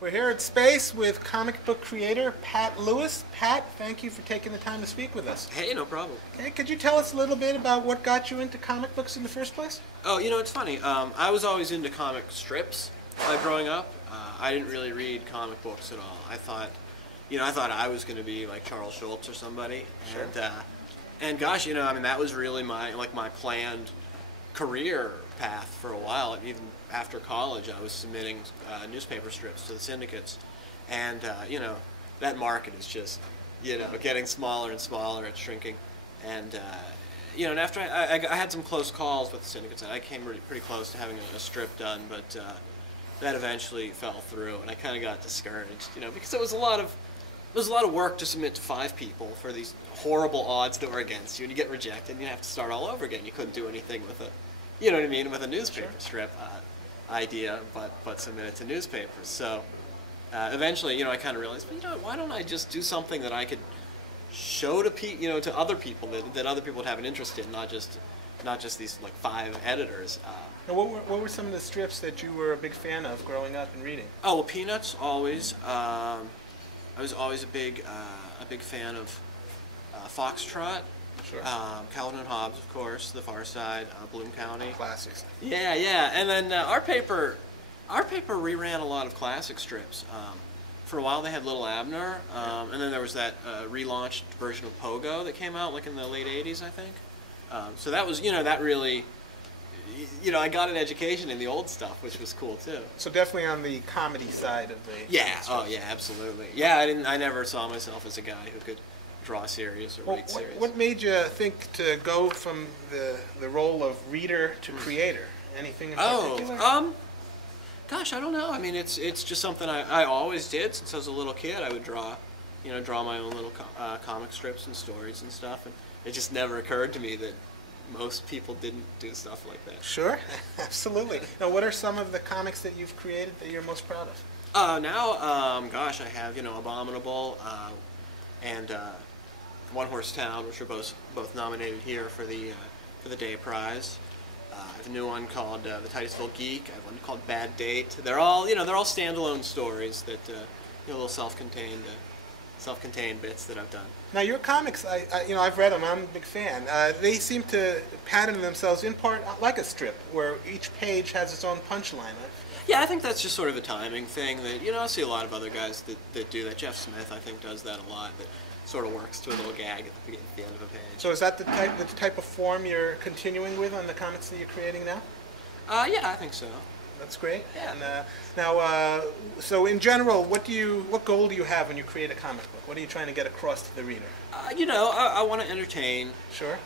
We're here at Space with comic book creator Pat Lewis. Pat, thank you for taking the time to speak with us. Hey, no problem. Okay, could you tell us a little bit about what got you into comic books in the first place? Oh, it's funny. I was always into comic strips growing up. I didn't really read comic books at all. I thought I was going to be like Charles Schultz or somebody. Sure. And gosh, that was really my planned career path for a while. Even after college, I was submitting newspaper strips to the syndicates, and that market is just getting smaller and smaller. It's shrinking, and and after I had some close calls with the syndicates, and I came pretty close to having a strip done, but that eventually fell through, and I kind of got discouraged, because it was a lot of work to submit to 5 people for these horrible odds that were against you, and you get rejected, and you have to start all over again. You couldn't do anything with with a newspaper strip idea, but submit it to newspapers. So eventually, I kind of realized, well, why don't I just do something that I could show to to other people that other people would have an interest in, not just these like 5 editors. Now, what were some of the strips that you were a big fan of growing up and reading? Oh, well, Peanuts always. I was always a big fan of Foxtrot. Sure. Calvin and Hobbes, of course, The Far Side, Bloom County. Classics. Yeah, and then our paper reran a lot of classic strips. For a while they had Little Abner, and then there was that relaunched version of Pogo that came out like in the late 80s, I think. So that was, that really, I got an education in the old stuff, which was cool too. So definitely on the comedy side of the... Yeah, oh yeah, absolutely. Yeah, I never saw myself as a guy who could draw serious or write serious. What made you think to go from the role of reader to creator? Anything in particular? Gosh, I don't know. I mean, it's just something I always did since I was a little kid. I would draw my own little comic strips and stories and stuff, and it just never occurred to me that most people didn't do stuff like that. Sure, absolutely. Now, what are some of the comics that you've created that you're most proud of? Gosh, I have Abominable and One Horse Town, which are both nominated here for the Day Prize. I have a new one called The Titusville Geek. I have one called Bad Date. They're all standalone stories that little self-contained bits that I've done. Now, your comics, I've read them. I'm a big fan. They seem to pattern themselves in part like a strip, where each page has its own punchline. Yeah, I think that's just sort of a timing thing that I see a lot of other guys that do that. Jeff Smith, I think, does that a lot. That sort of works to a little gag at the end of a page. So is that the type of form you're continuing with on the comics that you're creating now? Yeah, I think so. That's great. Yeah. And, now, so in general, what goal do you have when you create a comic book? What are you trying to get across to the reader? I want to entertain. Sure.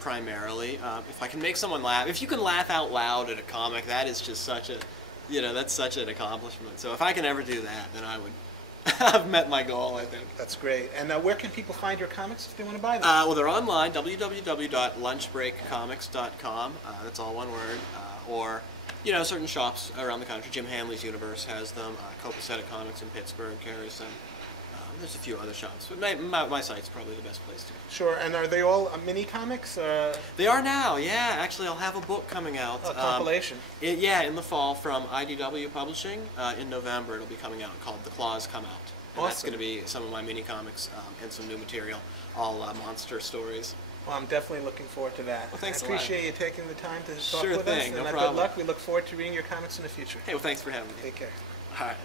Primarily, if I can make someone laugh, if you can laugh out loud at a comic, that is just such a, that's such an accomplishment. So if I can ever do that, then I would. I've met my goal, I think. That's great. And where can people find your comics if they want to buy them? Well, they're online, www.lunchbreakcomics.com. That's all one word. Or, certain shops around the country. Jim Hanley's Universe has them. Copacetic Comics in Pittsburgh carries them. There's a few other shops, but my site's probably the best place to go. Sure. And are they all mini comics? They are now, yeah. Actually, I'll have a book coming out. A compilation. In the fall from IDW Publishing. In November, it'll be coming out called The Claws Come Out. And Awesome. That's going to be some of my mini comics and some new material, all monster stories. Well, I'm definitely looking forward to that. Well, thanks I a lot. appreciate you taking the time to talk Sure with thing, us. no And problem. good luck. We look forward to reading your comics in the future. Hey, well, thanks for having me. Take care. All right.